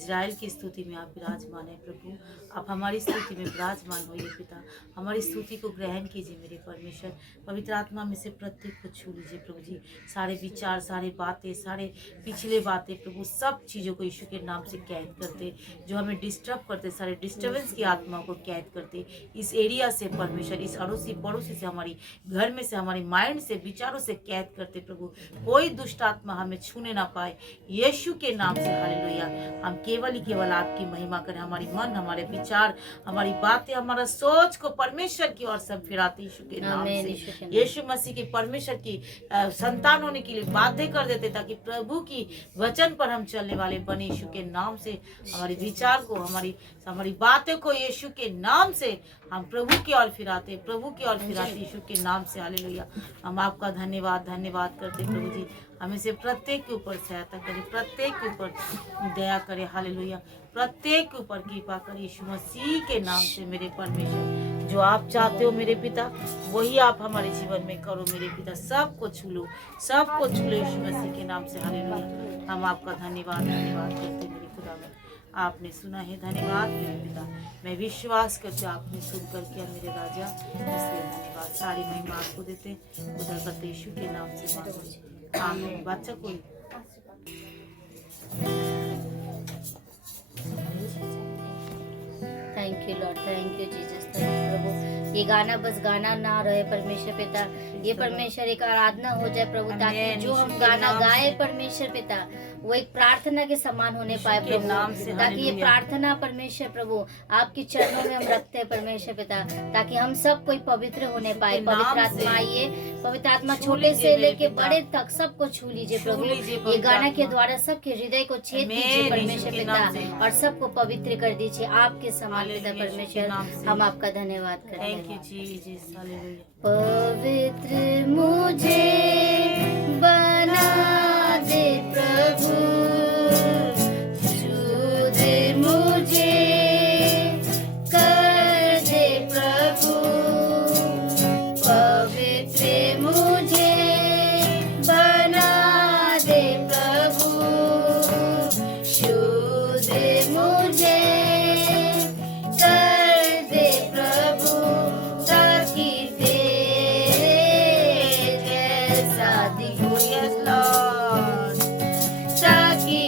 Israel की स्तुति में आप विराजमान है प्रभु। आप हमारी स्तुति में विराजमान होइए पिता। हमारी स्तुति को ग्रहण कीजिए मेरे परमेश्वर। पवित्र आत्मा में से प्रत्येक को छू लीजिए प्रभु जी। सारे विचार, सारे बातें, सारे पिछले बातें प्रभु, सब चीज़ों को यीशु के नाम से कैद करते, जो हमें डिस्टर्ब करते, सारे डिस्टर्बेंस की आत्मा को कैद करते इस एरिया से परमेश्वर, इस अड़ोसी पड़ोसी से, हमारी घर में से, हमारी माइंड से, विचारों से कैद करते प्रभु। कोई दुष्ट आत्मा हमें छूने ना पाए यीशु के नाम से। हालेलुया। हम केवल ही केवल आपकी महिमा करें। हमारी मन, हमारे विचार, हमारी बातें, हमारा सोच को परमेश्वर की ओर सब फिराते यीशु के नाम से। यीशु मसीह की परमेश्वर की संतान होने के लिए बाध्य कर देते, ताकि प्रभु की वचन पर हम चलने वाले बने यीशु के नाम से। हमारे विचार को, हमारी बातें को यीशु के नाम से हम प्रभु की ओर फिराते, प्रभु की ओर फिराते यीशु के नाम से। हालेलुया। हम आपका धन्यवाद करते प्रभु जी। हमें से प्रत्येक के ऊपर सहायता करें, प्रत्येक के ऊपर दया करें। हालेलुया। प्रत्येक के ऊपर कृपा करें यीशु मसीह के नाम से मेरे परमेश्वर। जो आप चाहते हो मेरे पिता, वही आप हमारे जीवन में करो मेरे पिता। सबको छू लो, सबको छू लो यीशु मसीह के नाम से। हालेलुया। हम आपका धन्यवाद करते मेरे खुदावन। आपने सुना है, धन्यवाद मेरे पिता। मैं विश्वास करते आपने सुनकर किया मेरे राजा, इसलिए धन्यवाद। सारी महिमा आपको देते, उधर करते यीशु के नाम से मांगते। आमीन। बच्चा कोई thank you Lord, thank you Jesus, thank you प्रभु। ये गाना बस गाना ना रहे परमेश्वर पिता, ये परमेश्वर एक आराधना हो जाए प्रभु, ताकि जो हम गाना गाए परमेश्वर पिता वो एक प्रार्थना के समान होने पाए प्रभु, ताकि ये प्रार्थना परमेश्वर प्रभु आपके चरणों में हम रखते हैं परमेश्वर पिता, ताकि हम सब कोई पवित्र होने पाए। पवित्र आत्मा आइए, पवित्र आत्मा छोटे से लेके बड़े तक सबको छू लीजिए प्रभु। ये गाना के द्वारा सबके हृदय को छेद कीजिए परमेश्वर पिता, और सबको पवित्र कर दीजिए आपके समान पिता परमेश्वर। हम आपका धन्यवाद करते हैं। पवित्र मुझे बना दे प्रभु, शुद्ध मुझे कर दे प्रभु, पवित्र मुझे बना दे प्रभु, शुद्ध मुझे कर दे प्रभु, ताकि तेरे जैसा दिखूं, ताकि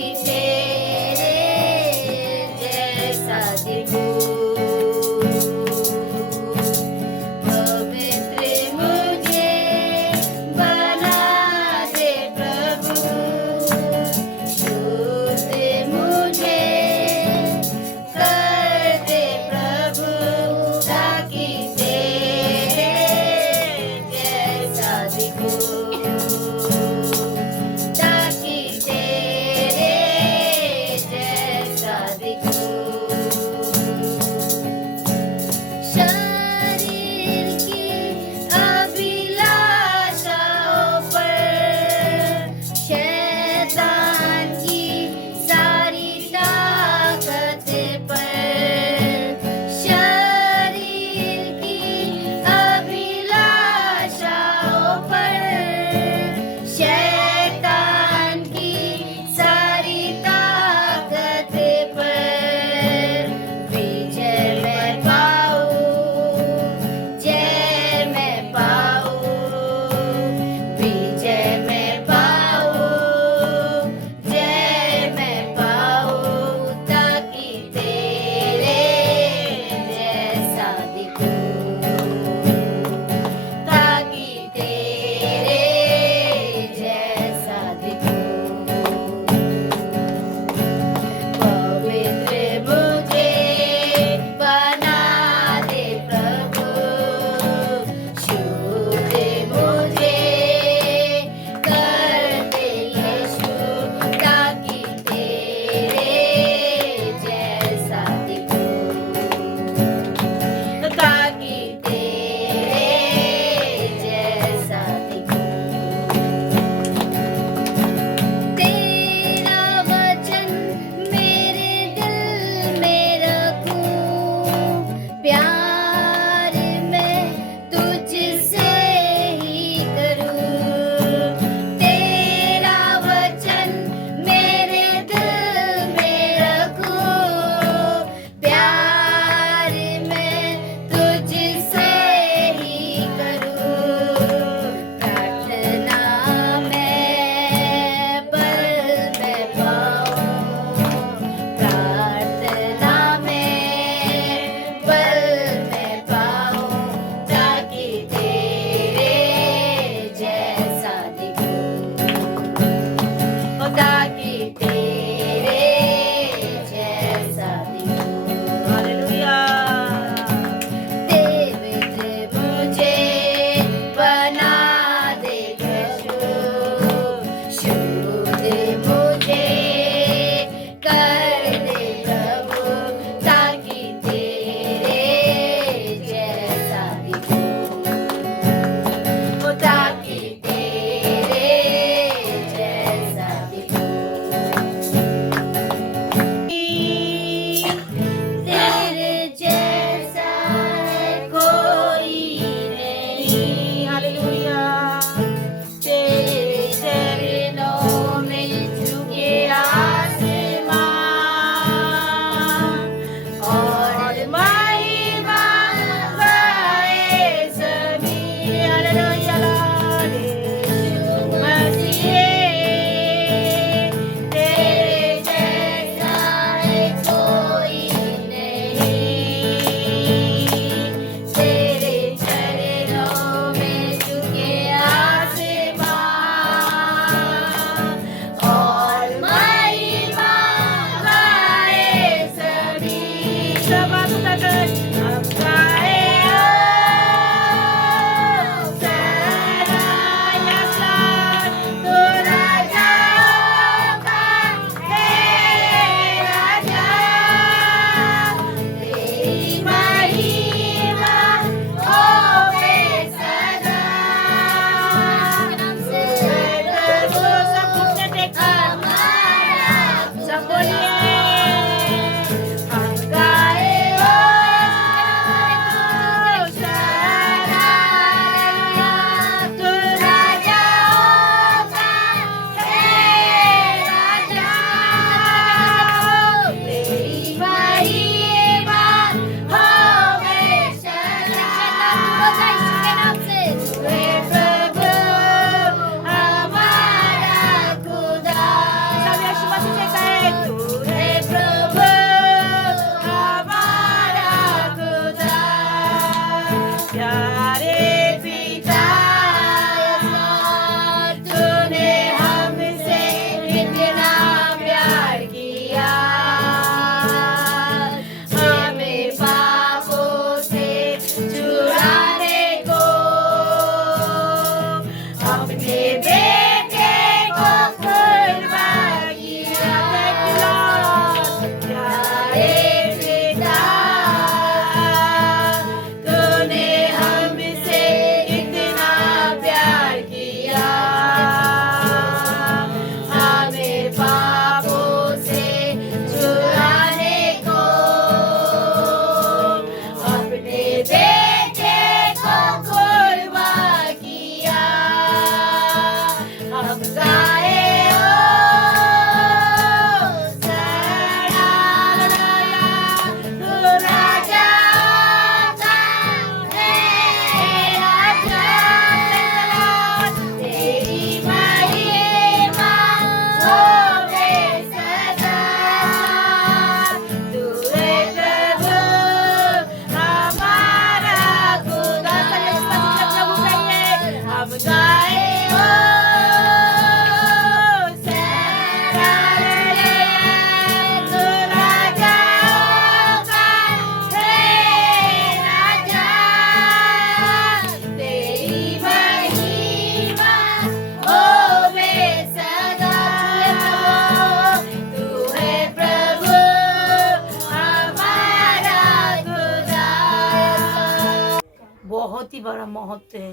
बड़ा महत्व है।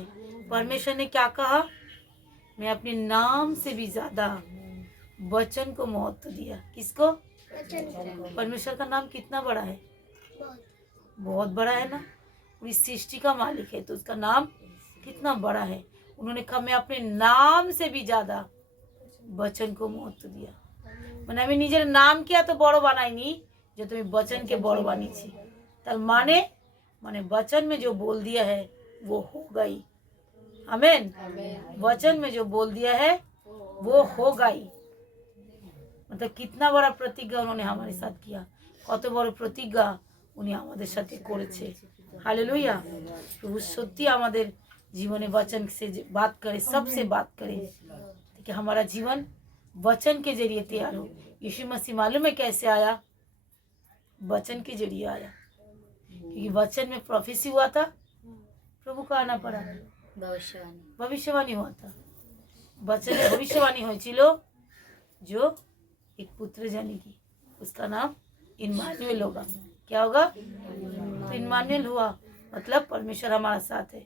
परमेश्वर ने क्या कहा? मैं अपने नाम से भी ज्यादा वचन को महत्व दिया। किसको? परमेश्वर का नाम कितना बड़ा है? बहुत बड़ा है ना। पूरी सृष्टि का मालिक है तो उसका नाम कितना बड़ा है। उन्होंने कहा मैं अपने नाम से भी ज्यादा वचन को महत्व दिया। মানে আমি নিজের নামকে এত বড় বানাইনি যে তুমি वचन के बड़ বানিয়েছি। তার माने वचन में जो बोल दिया है वो होगा ही। आमीन। वचन में जो बोल दिया है वो होगा ही। मतलब कितना बड़ा प्रतिज्ञा उन्होंने हमारे साथ किया, কত বড় প্রতিজ্ঞা উনি আমাদের সাথে করেছে। हालेलुया। प्रभु सत्य আমাদের जीवन में वचन से बात करे, सबसे बात करे कि हमारा जीवन वचन के जरिए तैयार हो। यीशु मसीह मालूम है कैसे आया? वचन के जरिए आया, क्योंकि वचन में प्रोफेसी हुआ था। प्रभु का आना पड़ा, भविष्यवाणी हुआ था। वचन में भविष्यवाणी হয়েছিল जो एक पुत्र जनेगी, उसका नाम इम्मानुएल होगा। क्या होगा? तो इम्मानुएल हुआ मतलब परमेश्वर हमारा साथ है।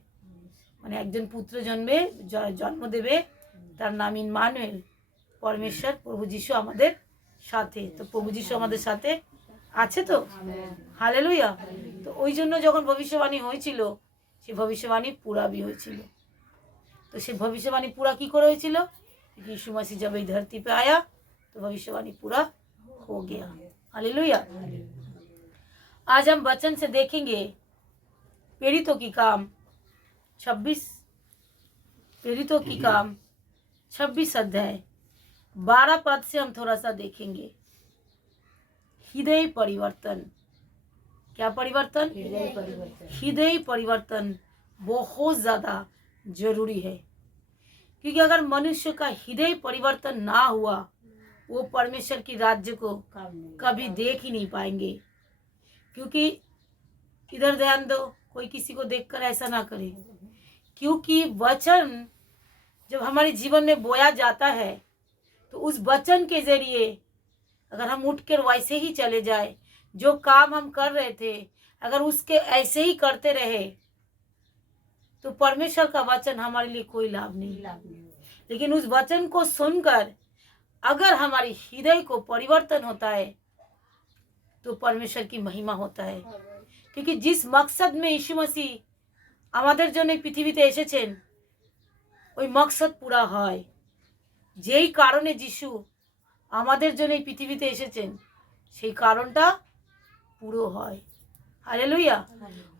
মানে একজন পুত্র জন্ম দেবে, তার নাম ইম্মানুয়েল। परमेश्वर प्रभु যিশু আমাদের সাথে। তো প্রভু যিশু আমাদের সাথে আছে তো। হালেলুয়া। তো ওই জন্য যখন ভবিষ্যবাণী হয়েছিল সেই ভবিষ্যবাণী पूरा भी হয়েছিল। तो সেই ভবিষ্যবাণী पूरा की করে হয়েছিল? यीशु मसीह जब इस धरती पे आया तो भविष्यवाणी पूरा हो गया। हालेलुया। आज हम वचन से देखेंगे प्रेरितों की काम 26 प्रेरितों की काम 26 अध्याय 12 पद से हम थोड़ा सा देखेंगे। हृदय परिवर्तन। क्या परिवर्तन? हृदय परिवर्तन बहुत ज्यादा जरूरी है, क्योंकि अगर मनुष्य का हृदय परिवर्तन ना हुआ वो परमेश्वर की राज्य को कभी देख ही नहीं पाएंगे। क्योंकि इधर ध्यान दो, कोई किसी को देखकर ऐसा ना करे, क्योंकि वचन जब हमारे जीवन में बोया जाता है तो उस वचन के जरिए अगर हम उठकर वैसे ही चले जाए, जो काम हम कर रहे थे अगर उसके ऐसे ही करते रहे तो परमेश्वर का वचन हमारे लिए कोई लाभ नहीं। लेकिन उस वचन को सुनकर अगर हमारी हृदय को परिवर्तन होता है तो परमेश्वर की महिमा होता है। क्योंकि जिस मकसद में यीशु मसीह আমাদের জন্য পৃথিবীতে এসেছেন ওই মকসদ পুরা হয়। যেই কারণে যিশু আমাদের জন্য এই পৃথিবীতে এসেছেন সেই কারণটা পুরো হয়। হালেলুয়া।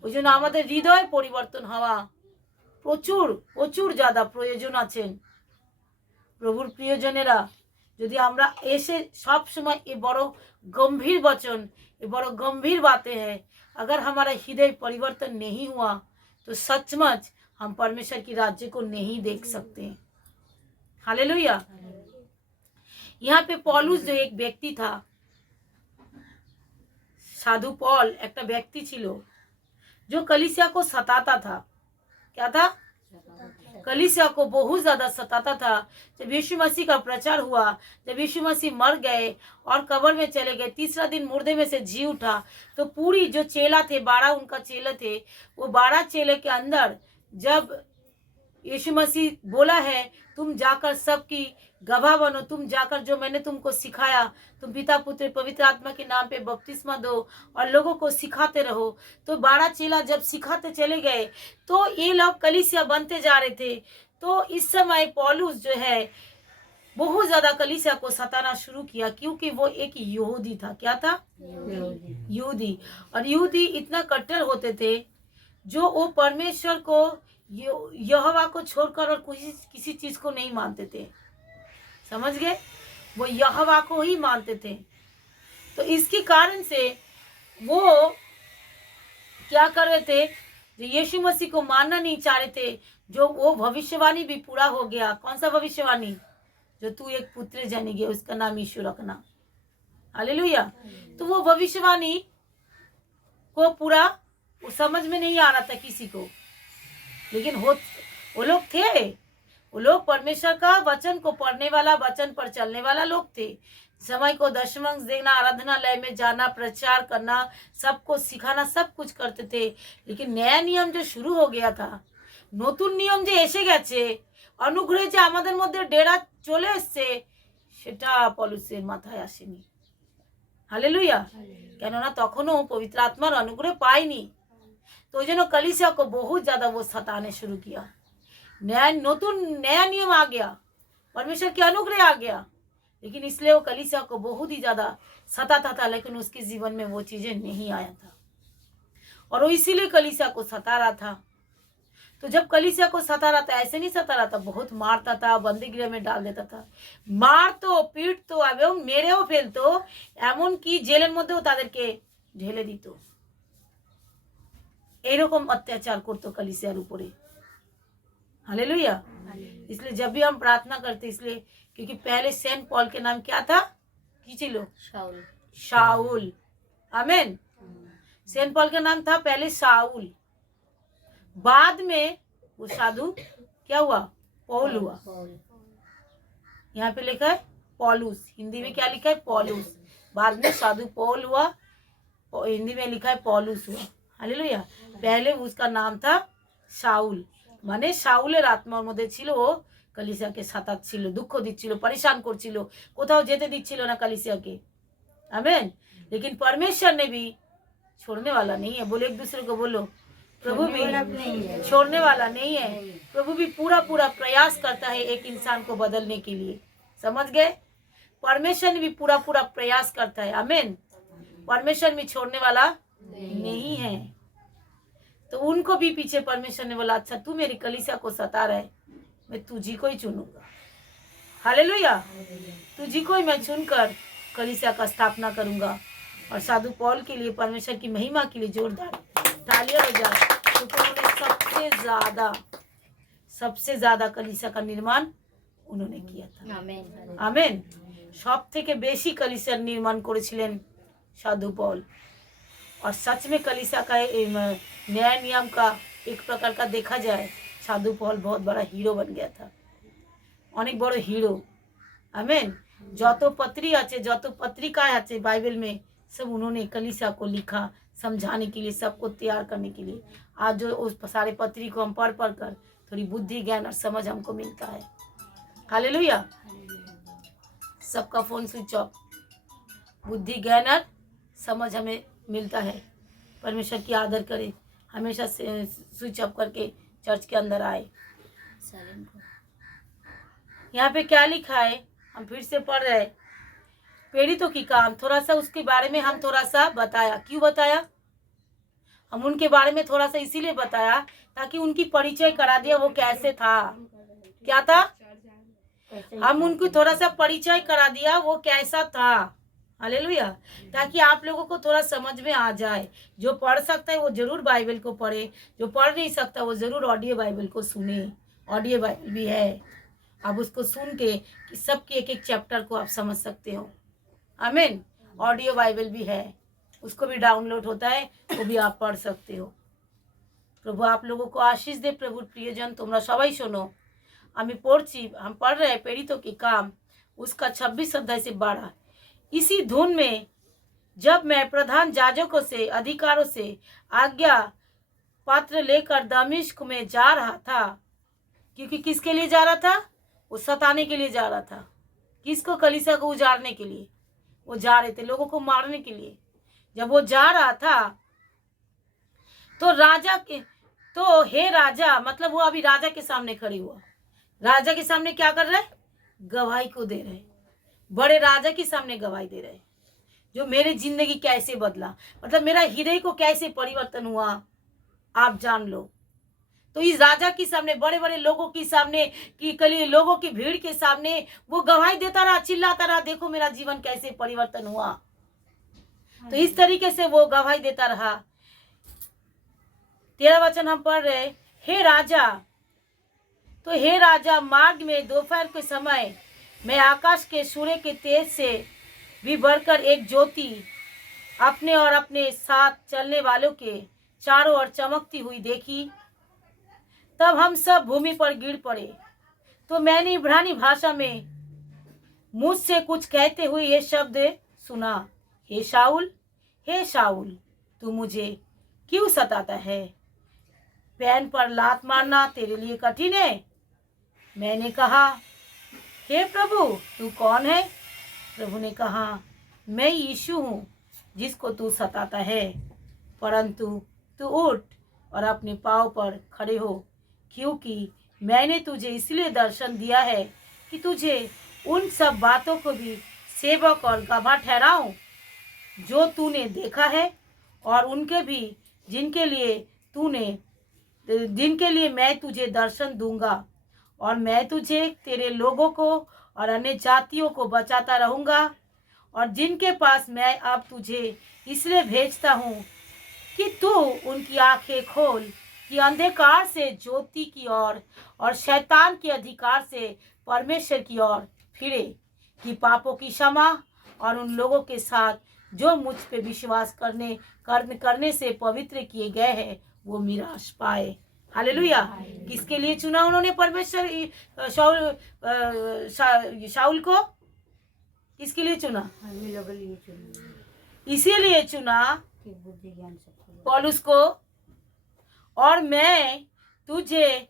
ওই জন্য আমাদের হৃদয় পরিবর্তন হওয়া প্রচুর প্রচুর ज़्यादा প্রয়োজন আছেন। প্রভুর প্রিয়জনেরা, যদি আমরা এসে সব সময় ये बड़ो गंभीर वचन, ये बड़ो गंभीर बातें हैं, अगर हमारा हृदय परिवर्तन नहीं हुआ तो सचमुच हम परमेश्वर की राज्य को नहीं देख सकते। हालेलुया। यहाँ पे पौलुस जो एक व्यक्ति था, साधु पौल एक व्यक्ति छिलो जो कलीसिया को सताता था। क्या था? कलीसिया को बहुत ज्यादा सताता था। जब यीशु मसीह का प्रचार हुआ, जब यीशु मसीह मर गए और कब्र में चले गए, तीसरा दिन मुर्दे में से जी उठा, तो पूरी जो चेला थे 12 उनका चेले थे, वो 12 चेले के अंदर जब यीशु मसीह बोला है तुम जाकर सबकी गवाह बनो, तुम जाकर जो मैंने तुमको सिखाया तुम पिता पुत्र पवित्र आत्मा के नाम पे बपतिस्मा दो और लोगों को सिखाते रहो। तो 12 चेला जब सिखाते चले गए तो ये लोग कलीसिया बनते जा रहे थे। तो इस समय पौलुस जो है बहुत ज्यादा कलीसिया को सताना शुरू किया, क्योंकि वो एक यहूदी था। क्या था? यहूदी। और यहूदी इतना कट्टर होते थे जो वो परमेश्वर को यहोवा को छोड़कर और किसी चीज को नहीं मानते थे। समझ गए? वो यहोवा को ही मानते थे। तो इसके कारण से वो क्या कर रहे थे, जो यीशु मसीह को मानना नहीं चाह रहे थे, जो वो भविष्यवाणी भी पूरा हो गया। कौन सा भविष्यवाणी? जो तू एक पुत्र जनेगी उसका नाम यीशु रखना। हालेलुया। तो वो भविष्यवाणी को पूरा वो समझ में नहीं आ रहा था किसी को, लेकिन वो लोग थे, वो लोग परमेश्वर का वचन को पढ़ने वाला, वचन पर चलने वाला लोग थे। समय को दशमांश देना, आराधनालय में जाना, प्रचार करना, सबको सिखाना, सब कुछ करते थे। लेकिन नया नियम जो शुरू हो गया था নতুন নিয়ম যে এসে গেছে, অনুগ্রহে যে আমাদের মধ্যে ডেরা চলে এসছে, সেটা পলুসের মাথায় আসেনি। हालेलुया। কেননা তখনও पवित्र आत्मार अनुग्रह पायनी, तो ওই জন্য कलीसिया को बहुत ज्यादा वो सताने शुरू किया। नया नियम आ गया, परमेश्वर के अनुग्रह आ गया, लेकिन इसलिए वो कलीसिया को बहुत ही ज्यादा सताता था, लेकिन उसके जीवन में वो चीजें नहीं आया था और वो इसीलिए कलीसिया को सता रहा था। तो जब कलीसिया को सता रहा था, ऐसे नहीं सता रहा था, बहुत मारता था, बंदी गृह में डाल देता था, मार तो पीट तो এবং মেরেও ফেলতো, এমন কি জেলের মধ্যেও তাদেরকে ঢেলে দিত। এরকম অত্যাচার করতো कलीसियार উপরে। हालेलुया। इसलिए जब भी हम प्रार्थना करते, इसलिए क्योंकि पहले सेंट पॉल के नाम क्या था, की चिलो शाऊल। आमेन। सेंट पॉल का नाम था पहले शाऊल, बाद में वो साधु क्या हुआ, पौल हुआ। यहाँ पे लिखा है पौलुस, हिंदी में क्या लिखा है, पौलुस। बाद में साधु पौल हुआ, हिंदी में लिखा है पौलुस हुआ। हालेलुया। पहले उसका नाम था शाऊल, মানে শাউলের আত্মার মধ্যে ছিল, ও कलीसियाকে সাতাচ্ছিল, দুঃখ দিচ্ছিল, परेशान করছিল, কোথাও যেতে দিচ্ছিল না कलीसियाকে। आमीन। लेकिन परमेश्वर ने भी छोड़ने वाला नहीं है। बोले एक दूसरे को, बोलो प्रभु भी छोड़ने वाला नहीं है। प्रभु भी पूरा पूरा प्रयास करता है एक इंसान को बदलने के लिए। समझ गए? परमेश्वर भी पूरा पूरा प्रयास करता है। आमीन। परमेश्वर भी छोड़ने वाला नहीं है। तो उनको भी पीछे परमेश्वर ने बोला, अच्छा तू मेरी कलीसिया को सता रहा है, मैं तुझी को ही चुनूंगा। हालेलुया। तुझी को ही मैं चुनकर कलीसिया का स्थापना करूंगा। और साधु पौल के लिए, परमेश्वर की महिमा के लिए जोरदार तालियां बजाएं, क्योंकि उन्होंने सबसे ज्यादा कलीसिया का निर्माण उन्होंने किया था। आमीन। सब থেকে বেশি कलीसिया निर्माण করেছিলেন साधु पौल। और सच में कलीसिया का न्याय नियम का एक प्रकार का देखा जाए, साधु पौल बहुत बड़ा हीरो बन गया था, अनेक बड़ो हीरो। आमीन। যত पत्री আছে, যত पत्रिकाएं আছে बाइबल में, सब उन्होंने कलीसिया को लिखा, समझाने के लिए, सबको तैयार करने के लिए। आज जो उस सारे पत्री को हम पढ़ कर थोड़ी बुद्धि ज्ञान और समझ हमको मिलता है। हालेलुया। सबका फोन स्विच ऑफ, बुद्धि ज्ञान और समझ हमें मिलता है। परमेश्वर की आदर करें, हमेशा स्विच ऑफ करके चर्च के अंदर आए। यहाँ पे क्या लिखा है, हम फिर से पढ़ रहे हैं, पीड़ितों की काम। थोड़ा सा उसके बारे में हम थोड़ा सा बताया। क्यों बताया? हम उनके बारे में थोड़ा सा इसीलिए बताया ताकि उनकी परिचय करा दिया, वो कैसे था, क्या था। हम उनको थोड़ा सा परिचय करा दिया, वो कैसा था। हालेलुया। ताकि आप लोगों को थोड़ा समझ में आ जाए। जो पढ़ सकता है वो जरूर बाइबल को पढ़े, जो पढ़ नहीं सकता वो जरूर ऑडियो बाइबल को सुने। ऑडियो बाइबल भी है, आप उसको सुन के सबके एक एक चैप्टर को आप समझ सकते हो। आमीन। ऑडियो बाइबल भी है, उसको भी डाउनलोड होता है, वो भी आप पढ़ सकते हो। प्रभु आप लोगों को आशीष दे। प्रभु प्रियजन তোমরা সবাই শোনো, আমি পড়ছি, हम पढ़ रहे हैं पीड़ितों की काम, उसका 26 अध्याय से 12। इसी धुन में जब मैं प्रधान याजकों से, अधिकारों से आज्ञा पात्र लेकर दमिश्क में जा रहा था, क्योंकि किसके लिए जा रहा था, वो सताने के लिए जा रहा था। किसको? कलीसिया को उजाड़ने के लिए वो जा रहे थे, लोगों को मारने के लिए। जब वो जा रहा था तो राजा के, तो हे राजा, मतलब वो अभी राजा के सामने खड़ी हुआ। राजा के सामने क्या कर रहे हैं? गवाही को दे रहे, बड़े राजा के सामने गवाही दे रहे, जो मेरी जिंदगी कैसे बदला, मतलब मेरा हृदय को कैसे परिवर्तन हुआ, आप जान लो। तो इस राजा के सामने, बड़े बड़े लोगों के सामने, कि कली लोगों की भीड़ के सामने वो गवाही देता रहा, चिल्लाता रहा, देखो मेरा जीवन कैसे परिवर्तन हुआ। तो इस तरीके से वो गवाही देता रहा। 13 वचन हम पढ़ रहे, हे राजा, तो हे राजा, मार्ग में दोपहर के समय मैं आकाश के सूर्य के तेज से भी बढ़कर एक ज्योति अपने और अपने साथ चलने वालों के चारों ओर चमकती हुई देखी। तब हम सब भूमि पर गिर पड़े। तो मैंने इब्रानी भाषा में मुझसे कुछ कहते हुए ये शब्द सुना, हे शाऊल, तू मुझे क्यों सताता है। पैन पर लात मारना तेरे लिए कठिन है। मैंने कहा, हे प्रभु तू कौन है? प्रभु ने कहा, मैं यीशु हूँ जिसको तू सताता है। परंतु तू उठ और अपने पाँव पर खड़े हो, क्योंकि मैंने तुझे इसलिए दर्शन दिया है कि तुझे उन सब बातों को भी सेवक और गवाह ठहराऊं जो तूने देखा है, और उनके भी जिनके लिए मैं तुझे दर्शन दूंगा। और मैं तुझे, तेरे लोगों को और अन्य जातियों को बचाता रहूंगा, और जिनके पास मैं अब तुझे इसलिए भेजता हूँ कि तू उनकी आंखें खोल कि अंधकार से ज्योति की ओर और शैतान के अधिकार से परमेश्वर की ओर फिरे, कि पापों की क्षमा और उन लोगों के साथ जो मुझ पे विश्वास करने से पवित्र किए गए हैं वो मिरास पाए। हालेलुया। किसके लिए चुना उन्होंने परमेश्वर शाऊल को? किसके लिए चुना? इसीलिए चुना पौलुस को। और मैं तुझे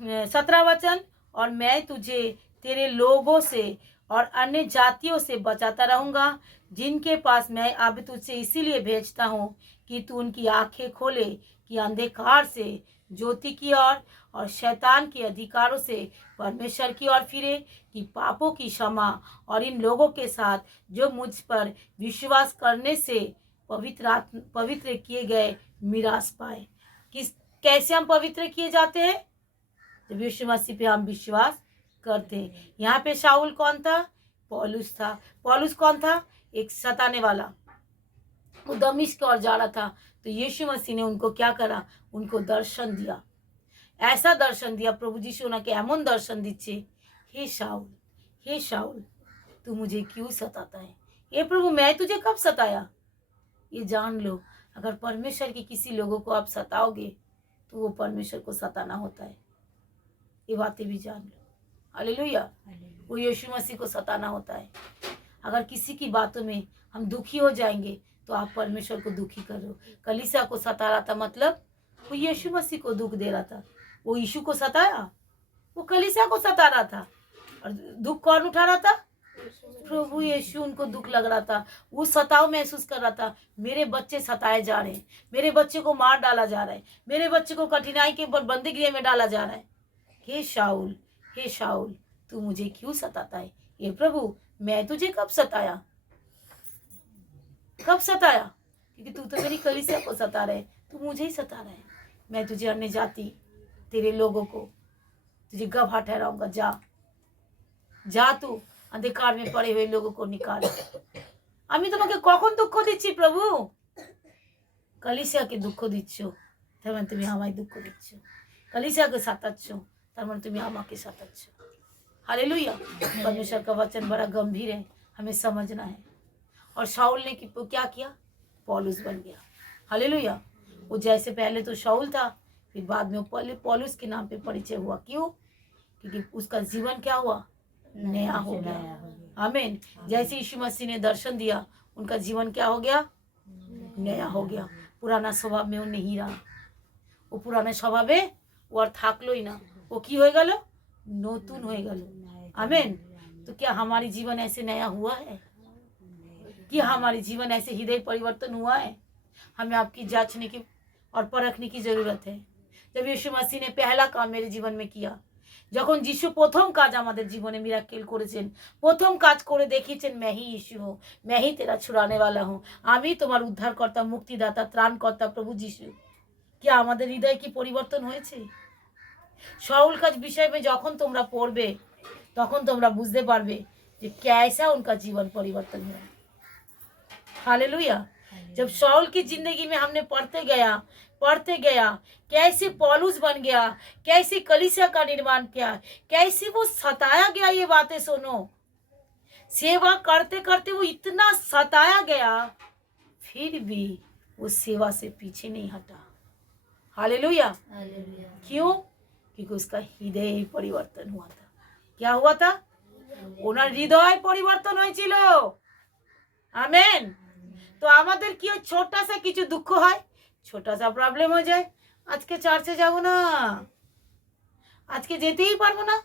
17 वचन, और मैं तुझे तेरे लोगों से और अन्य जातियों से बचाता रहूंगा, जिनके पास मैं अब तुझसे इसीलिए भेजता हूँ कि तू उनकी आंखें खोले कि अंधकार से ज्योति की ओर और शैतान के अधिकारों से परमेश्वर की ओर फिरे, कि पापों की क्षमा और इन लोगों के साथ जो मुझ पर विश्वास करने से पवित्र किए गए मिरास पाए। कैसे हम पवित्र किए जाते हैं? जब यीशु मसीह पे हम विश्वास करते हैं। यहाँ पे शाऊल कौन था? पौलुस था। पौलुस कौन था? एक सताने वाला। वो दमिश्क की ओर जा रहा था, तो यीशु मसीह ने उनको क्या करा? उनको दर्शन दिया। ऐसा दर्शन दिया, प्रभु यीशु उनके एमन दर्शन दीचे, हे शाऊल तू मुझे क्यों सताता है? ये प्रभु मैं तुझे कब सताया? ये जान लो, अगर परमेश्वर के किसी लोगों को आप सताओगे तो वो परमेश्वर को सताना होता है। ये बातें भी जान लो। हालेलुया। वो यीशु मसीह को सताना होता है। अगर किसी की बातों में हम दुखी हो जाएंगे तो आप परमेश्वर को दुखी कर रहे हो। कलीसिया को सता रहा था, मतलब वो यीशु मसीह को दुख दे रहा था। वो यीशु को सताया? वो कलीसिया को सता रहा था। और दुख कौन उठा रहा था? प्रभु यीशु। उनको दुख लग रहा था, वो सताव महसूस कर रहा था। मेरे बच्चे सताए जा रहे हैं, मेरे बच्चे को मार डाला जा रहा है, मेरे बच्चे को कठिनाई के बंदीगृह में डाला जा रहा है। हे शाऊल तू मुझे क्यों सताता है? ये प्रभु मैं तुझे कब सताया? क्योंकि तू तो मेरी कलीसिया को सता रहा है, तू मुझे ही सता रहा है। मैं तुझे अन्य जाति, तेरे लोगों को तुझे गवाह ठहराऊंगा। जा तू अंधकार में पड़े हुए लोगों को निकाल। আমি তোমাকে কখন দুঃখ দিচ্ছি প্রভু? কলিসিয়াকে দুঃখ দিচ্ছ, তার মানে তুমি আমায় দুঃখ দিচ্ছ। কলিসিয়াকে সাতাচ্ছ, তার মানে তুমি আমাকে সাতাচ্ছ। हालेलुया। परमेश्वर का वचन बड़ा गंभीर है, हमें समझना है। और शाऊल ने क्या किया? पौलुस बन गया। हालेलुया। वो जैसे पहले तो शाऊल था, फिर बाद में पौलुस के नाम पे परिचय हुआ। क्यों? क्योंकि उसका जीवन क्या हुआ? नया हो गया। आमीन। जैसे यीशु मसीह ने दर्शन दिया, उनका जीवन क्या हो गया? नया हो गया। पुराना स्वभाव में वो नहीं रहा। वो पुराना स्वभावे वो और থাকলোই না, वो কি হয়ে গেল? নতুন হয়ে গেল। आमीन। तो क्या हमारी जीवन ऐसे नया हुआ है? कि हमारी जीवन ऐसे हृदय परिवर्तन हुआ है? हमें आपकी जांचने की और परखने की जरूरत है। जब यीशु मसीह ने पहला काम मेरे जीवन में किया, যখন যিশু প্রথম কাজ আমাদের জীবনে মিরাকেল করেছেন, প্রথম কাজ করে দেখিয়েছেন, मैं ही यीशु हूँ, मैं ही तेरा छुड़ाने वाला हूँ, আমি তোমার উদ্ধারকর্তা, মুক্তিদাতা, ত্রাণকর্তা প্রভু যিশু। কি আমাদের হৃদয় কি পরিবর্তন হয়েছে? शाऊल का विषय में যখন তোমরা পড়বে তখন তোমরা বুঝতে পারবে যে कैसा उनका जीवन परिवर्तन हुआ। हालेलुया। जब शाऊल की जिंदगी में हमने पढ़ते गया कैसे पौलुस बन गया, कैसे कलीसिया का निर्माण किया, कैसे वो सताया गया। ये बातें सुनो। सेवा करते करते वो इतना सताया गया, फिर भी वो सेवा से पीछे नहीं हटा। हालेलुया। क्यों? क्योंकि उसका हृदय परिवर्तन हुआ था। क्या हुआ था? ওনার হৃদয় পরিবর্তন হয়েছিল। আমেন। তো আমাদের কি ছোটা সা কিছু দুঃখ হয়, ছোটা সা প্রবলেম हो जाए, আজকে চার্চে যাব না, আজকে যেতেই পারবো না,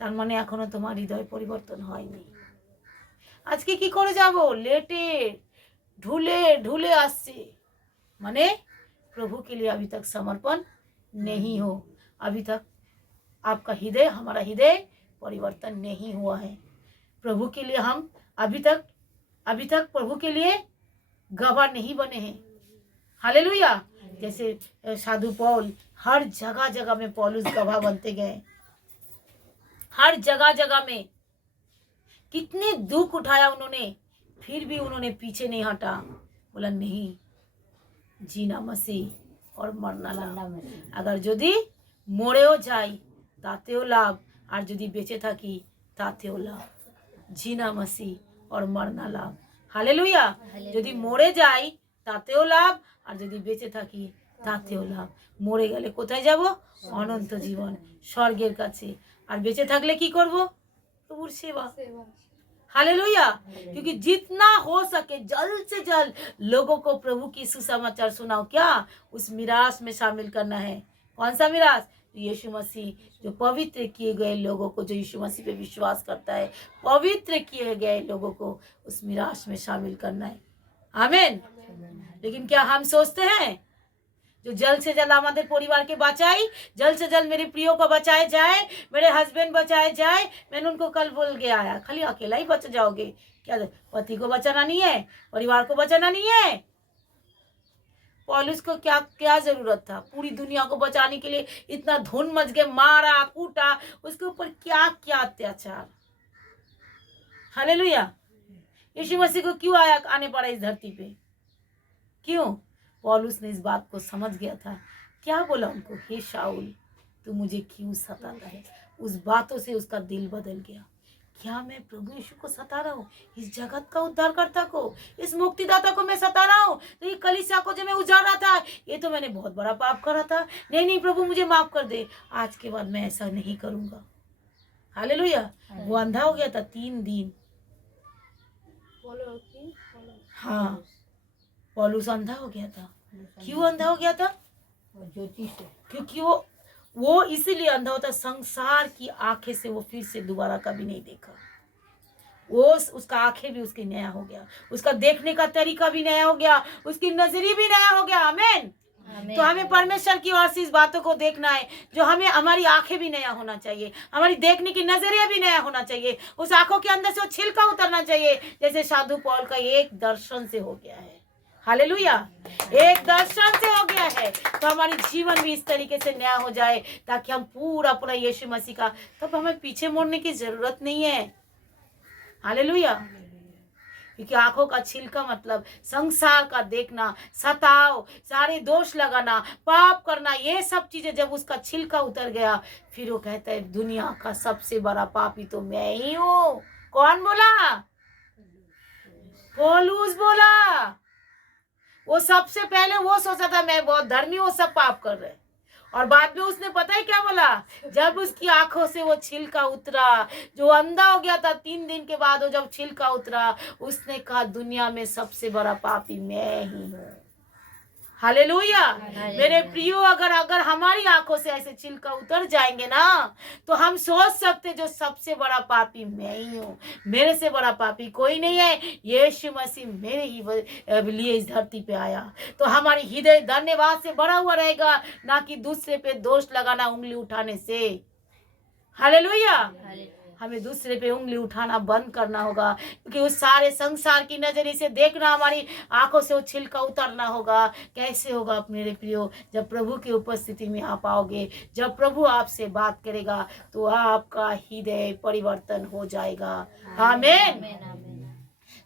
তার মানে এখনো তোমার হৃদয় পরিবর্তন হয়নি। আজকে কি করে যাব, लेटे ढूले ढूले আসছে, মানে प्रभु के लिए अभी तक समर्पण नहीं हो, अभी तक आपका हृदय, हमारा हृदय परिवर्तन नहीं हुआ है। प्रभु के लिए हम अभी तक प्रभु के लिए गवाह नहीं बने हैं। हालेलुया। जैसे साधु पौल, हर जगह जगह में पौलुस गवाह बनते गए, हर जगह जगह में कितने दुख उठाया उन्होंने, फिर भी उन्होंने पीछे नहीं हटा, बोला नहीं, जीना मसीह और मरना लाभ। अगर যদি মরেও যাই তাতেও লাভ, আর যদি বেঁচে থাকি তাতেও লাভ। জিনা মাসি और मरना लाभ। हालेलुया। যদি মরে যাই তাতেও লাভ, আর যদি বেঁচে থাকি তাতেও লাভ। মরে গেলে কোথায় যাব? অনন্ত জীবন, স্বর্গের কাছে। আর বেঁচে থাকলে কি করব? প্রভুর সেবা। हालेलुया। क्योंकि जितना हो सके जल्द से जल्द लोगों को प्रभु की सुसमाचार सुनाओ। क्या? उस मिरास में शामिल करना है। कौन सा मिरास? यीशु मसीह, जो पवित्र किए गए लोगों को, जो यीशु मसीह पे विश्वास करता है, पवित्र किए गए लोगों को उस मिरास में शामिल करना है। आमीन। लेकिन क्या हम सोचते हैं जो जल्द से जल्द हमारे परिवार के बचाई, जल्द से जल्द मेरे प्रियो को बचाए जाए, मेरे हस्बैंड बचाए जाए। मैंने उनको कल बोल के आया, खाली अकेला ही बच जाओगे क्या? पति को बचाना नहीं है, परिवार को बचाना नहीं है। पौलुस को क्या क्या जरूरत था पूरी दुनिया को बचाने के लिए? इतना धुन मच गए, मारा कूटा, उसके ऊपर क्या क्या अत्याचार। हालेलुया। यीशु मसीह को क्यों आने पड़ा इस धरती पे? क्यों? पौलुस ने इस बात को समझ गया था। क्या बोला उनको? हे शाऊल, तू मुझे क्यों सताता है? उस बातों से उसका दिल बदल गया। क्या मैं प्रभु यीशु को सता रहा हूँ? इस जगत का उद्धारकर्ता को, इस मुक्तिदाता को मैं सता रहा हूँ? तो ये कलीसिया को जो मैं उजाड़ रहा था, ये तो मैंने बहुत बड़ा पाप करा था। नहीं नहीं प्रभु, मुझे माफ कर दे, आज के बाद मैं ऐसा नहीं करूँगा। हालेलुया। वो अंधा हो गया था 3 दिन। हाँ, पौलुस अंधा हो गया था। क्यों अंधा हो गया था? ज्योति से। क्योंकि वो इसीलिए अंधा होता, संसार की आंखें से वो फिर से दोबारा कभी नहीं देखा। वो उसका आंखें भी उसकी नया हो गया, उसका देखने का तरीका भी नया हो गया, उसकी नजरिए भी नया हो गया। आमीन। तो हमें परमेश्वर की ओर से इस बातों को देखना है, जो हमें, हमारी आंखें भी नया होना चाहिए, हमारी देखने की नजरिया भी नया होना चाहिए। उस आंखों के अंदर से वो छिलका उतरना चाहिए, जैसे साधु पौल का एक दर्शन से हो गया है। हालेलुया। एक दर्शन से हो गया है, तो हमारी जीवन भी इस तरीके से नया हो जाए, ताकि हम पूरा पूरा यीशु मसीह का, तब हमें पीछे मुड़ने की जरूरत नहीं है। हालेलुया। क्योंकि आंखों का छिलका मतलब संसार का देखना, सताव, सारे दोष लगाना, पाप करना, ये सब चीजें जब उसका छिलका उतर गया, फिर वो कहता है दुनिया का सबसे बड़ा पापी तो मैं ही हूँ। कौन बोला? पौलुस बोला। वो सबसे पहले वो सोचा था मैं बहुत धर्मी, वो सब पाप कर रहे, और बाद में उसने पता है क्या बोला? जब उसकी आंखों से वो छिलका उतरा, जो अंधा हो गया था 3 दिन के बाद, वो जब छिलका उतरा, उसने कहा दुनिया में सबसे बड़ा पापी मैं ही हूँ। हालेलुया। मेरे प्रियो, अगर हमारी आंखों से ऐसे छिलका उतर जाएंगे ना, तो हम सोच सकते जो सबसे बड़ा पापी मैं ही हूँ, मेरे से बड़ा पापी कोई नहीं है। यीशु मसीह मेरे ही लिए इस धरती पे आया, तो हमारी हृदय धन्यवाद से भरा हुआ रहेगा, ना कि दूसरे पे दोष लगाना, उंगली उठाने से। हालेलुया। हमें दूसरे पे उंगली उठाना बंद करना होगा, क्योंकि उस सारे संसार की नजरिए से देखना, हमारी आंखों से वो छिलका उतरना होगा। कैसे होगा मेरे प्रियो? जब प्रभु की उपस्थिति में आप आओगे, जब प्रभु आपसे बात करेगा, तो आपका हृदय परिवर्तन हो जाएगा। आमीन।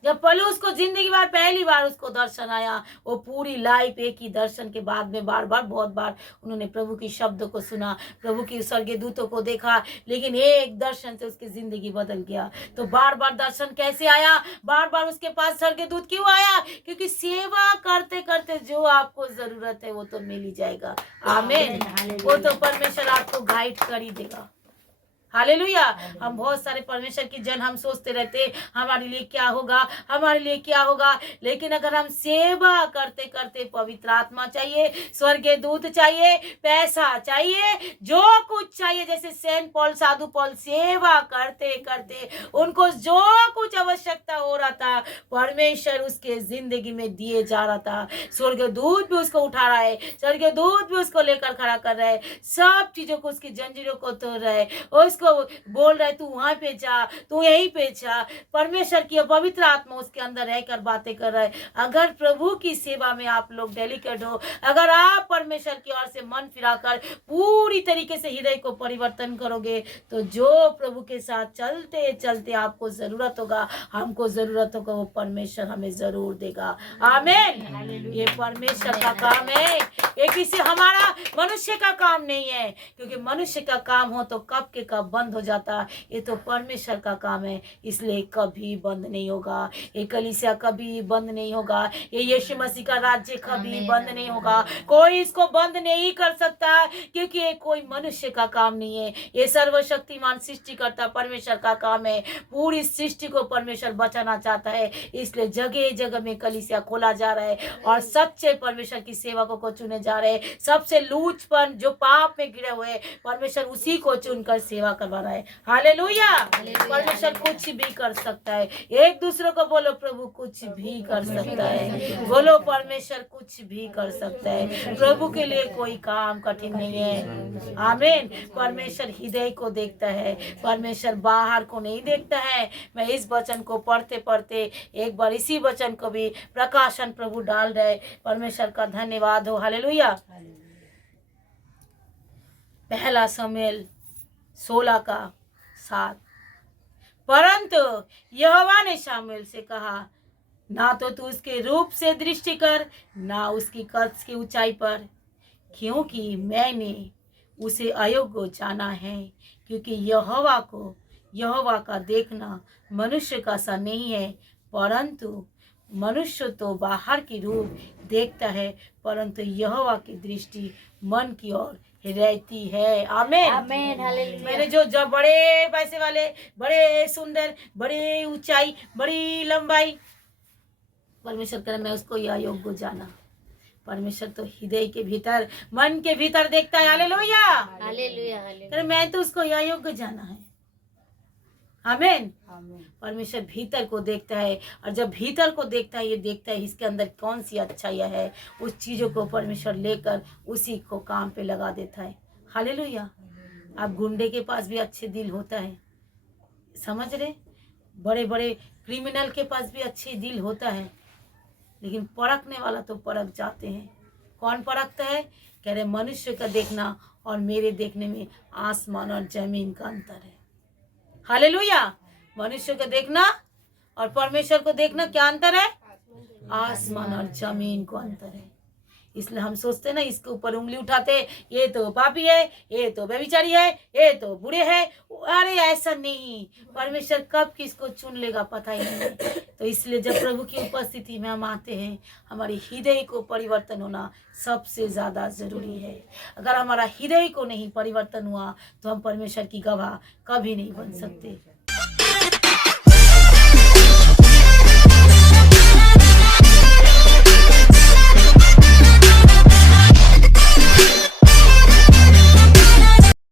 जब पौलुस को जिंदगी बार पहली बार उसको दर्शन आया, वो पूरी लाइफ एक ही दर्शन के बाद में बार बार, बहुत बार उन्होंने प्रभु की शब्दों को सुना, प्रभु की स्वर्गीय दूतों को देखा, लेकिन एक दर्शन से उसकी जिंदगी बदल गया। तो बार बार दर्शन कैसे आया? बार बार उसके पास स्वर्गीय दूत क्यों आया? क्योंकि सेवा करते करते जो आपको जरूरत है वो तो मिल ही जाएगा। आमीन। वो तो परमेश्वर आपको गाइड कर ही देगा। हालेलुया। हम बहुत सारे परमेश्वर की जन हम सोचते रहते हमारे लिए क्या होगा, हमारे लिए क्या होगा, लेकिन अगर हम सेवा करते करते पवित्र आत्मा चाहिए, स्वर्गीय दूत चाहिए, पैसा चाहिए, जो कुछ चाहिए, जैसे सेंट पॉल साधु पॉल सेवा करते करते उनको जो कुछ आवश्यकता हो रहा था परमेश्वर उसके जिंदगी में दिए जा रहा था। स्वर्गीय दूत भी उसको उठा रहा है, स्वर्गीय दूत भी उसको लेकर खड़ा कर रहा है, सब चीजों को उसकी जंजीरों को तोड़ रहा है, उसको बोल रहा है तू वहां पे जा, तू यहीं पे जा। परमेश्वर की पवित्र आत्मा उसके अंदर रहकर बातें कर रहा है। अगर प्रभु की सेवा में आप लोग डेलिकेट हो, अगर आप परमेश्वर की ओर से मन फिराकर पूरी तरीके से हृदय को परिवर्तन करोगे, तो जो प्रभु के साथ चलते चलते आपको जरूरत होगा, हमको जरूरत होगा, वो परमेश्वर हमें जरूर देगा। आमीन। ये परमेश्वर का काम है, ये किसी हमारा मनुष्य का काम नहीं है, क्योंकि मनुष्य का काम हो तो कब के कब बंद हो जाता। ये तो परमेश्वर का काम है, इसलिए कभी बंद नहीं होगा। ये कलीसिया कभी बंद नहीं होगा, ये यीशु मसीह का राज्य कभी बंद नहीं होगा। कोई इसको बंद नहीं कर सकता, क्योंकि ये कोई मनुष्य का काम नहीं है, ये सर्वशक्तिमान सृष्टिकर्ता परमेश्वर का काम है। पूरी सृष्टि को परमेश्वर बचाना चाहता है, इसलिए जगह जगह में कलीसिया खोला जा रहा है और सच्चे परमेश्वर की सेवकों को चुने जा रहे हैं। सबसे लूचपन जो पाप में गिरे हुए परमेश्वर उसी को चुनकर सेवा करवा रहा है। हालेलुया। परमेश्वर कुछ भी कर सकता है। एक दूसरे को बोलो प्रभु कुछ भी कर सकता है, बोलो परमेश्वर कुछ भी कर सकता है। प्रभु के लिए कोई काम कठिन नहीं है। आमीन। परमेश्वर हृदय को देखता है, परमेश्वर बाहर को नहीं देखता है। मैं इस वचन को पढ़ते पढ़ते एक बार इसी वचन को भी प्रकाशन प्रभु डाल रहे। परमेश्वर का धन्यवाद हो। हालेलुया। पहला शमूएल 16:7। परंतु यहोवा ने शमूएल से कहा, ना तो तू उसके रूप से दृष्टि कर, ना उसकी कद की ऊंचाई पर, क्योंकि मैंने उसे अयोग्य जाना है। क्योंकि यहोवा का देखना मनुष्य का सा नहीं है, परंतु मनुष्य तो बाहर की रूप देखता है, परंतु यहोवा की दृष्टि मन की ओर रहती है। आमीन। आमीन। हालेलुया। मैंने जो बड़े पैसे वाले, बड़े सुंदर, बड़ी ऊंचाई, बड़ी लंबाई, परमेश्वर करे मैं उसको अयोग्य जाना। परमेश्वर तो हृदय के भीतर, मन के भीतर देखता है। हालेलुया। हालेलुया। करे मैं तो उसको अयोग्य जाना है। आमीन। परमेश्वर भीतर को देखता है, और जब भीतर को देखता है, ये देखता है इसके अंदर कौन सी अच्छाइयाँ है, उस चीज़ों को परमेश्वर लेकर उसी को काम पे लगा देता है। हालेलुया। आप गुंडे के पास भी अच्छे दिल होता है, समझ रहे, बड़े बड़े क्रिमिनल के पास भी अच्छे दिल होता है, लेकिन परखने वाला तो परख जाते हैं। कौन परखता है? कह रहे मनुष्य का देखना और मेरे देखने में आसमान और जमीन का अंतर है। हालेलुया। मनुष्य को देखना और परमेश्वर को देखना क्या अंतर है? आसमान और जमीन को अंतर है। इसलिए हम सोचते ना, इसके ऊपर उंगली उठाते, ये तो पापी है, ये तो व्यभिचारी है, ये तो बुरे है। अरे ऐसा नहीं, परमेश्वर कब किसको चुन लेगा पता ही नहीं। तो इसलिए जब प्रभु की उपस्थिति में हम आते हैं, हमारे हृदय को परिवर्तन होना सबसे ज़्यादा ज़रूरी है। अगर हमारा हृदय को नहीं परिवर्तन हुआ तो हम परमेश्वर की गवाह कभी नहीं बन सकते।